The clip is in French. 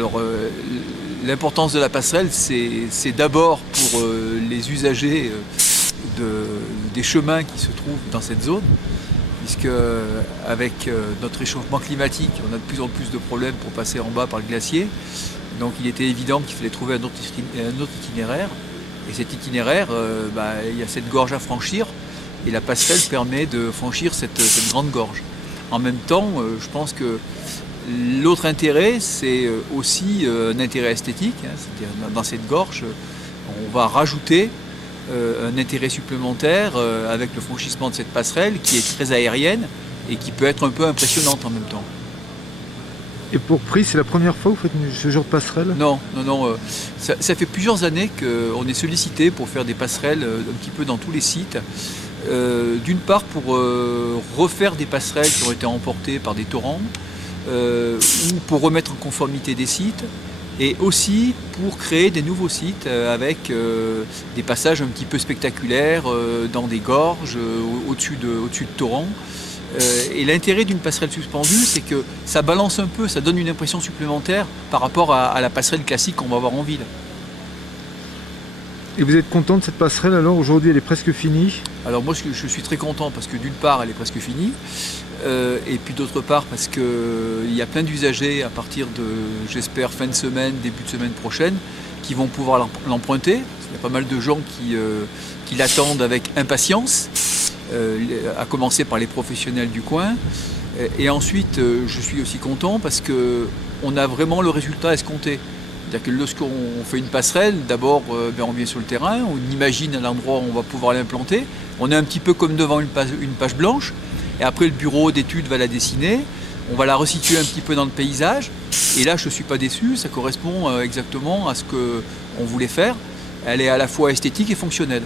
Alors, l'importance de la passerelle, c'est d'abord pour les usagers des chemins qui se trouvent dans cette zone, puisque avec notre réchauffement climatique, on a de plus en plus de problèmes pour passer en bas par le glacier. Donc il était évident qu'il fallait trouver un autre itinéraire. Et cet itinéraire, il y a cette gorge à franchir, et la passerelle permet de franchir cette grande gorge. En même temps, je pense que l'autre intérêt, c'est aussi un intérêt esthétique, hein, c'est-à-dire dans cette gorge, on va rajouter un intérêt supplémentaire avec le franchissement de cette passerelle qui est très aérienne et qui peut être un peu impressionnante en même temps. Et pour prix, c'est la première fois que vous faites ce genre de passerelle? Non. Ça fait plusieurs années qu'on est sollicité pour faire des passerelles un petit peu dans tous les sites. D'une part pour refaire des passerelles qui ont été emportées par des torrents, ou pour remettre en conformité des sites, et aussi pour créer des nouveaux sites avec des passages un petit peu spectaculaires dans des gorges, au-dessus de torrents. Et l'intérêt d'une passerelle suspendue, c'est que ça balance un peu, ça donne une impression supplémentaire par rapport à la passerelle classique qu'on va voir en ville. Et vous êtes content de cette passerelle alors? Aujourd'hui elle est presque finie? Alors moi je suis très content parce que d'une part elle est presque finie, et puis d'autre part parce qu'il y a plein d'usagers à partir de, j'espère, fin de semaine, début de semaine prochaine, qui vont pouvoir l'emprunter. Il y a pas mal de gens qui l'attendent avec impatience. À commencer par les professionnels du coin. Et ensuite, je suis aussi content parce qu'on a vraiment le résultat escompté. C'est-à-dire que lorsqu'on fait une passerelle, d'abord on vient sur le terrain, on imagine à l'endroit où on va pouvoir l'implanter. On est un petit peu comme devant une page blanche. Et après, le bureau d'études va la dessiner. On va la resituer un petit peu dans le paysage. Et là, je ne suis pas déçu. Ça correspond exactement à ce qu'on voulait faire. Elle est à la fois esthétique et fonctionnelle.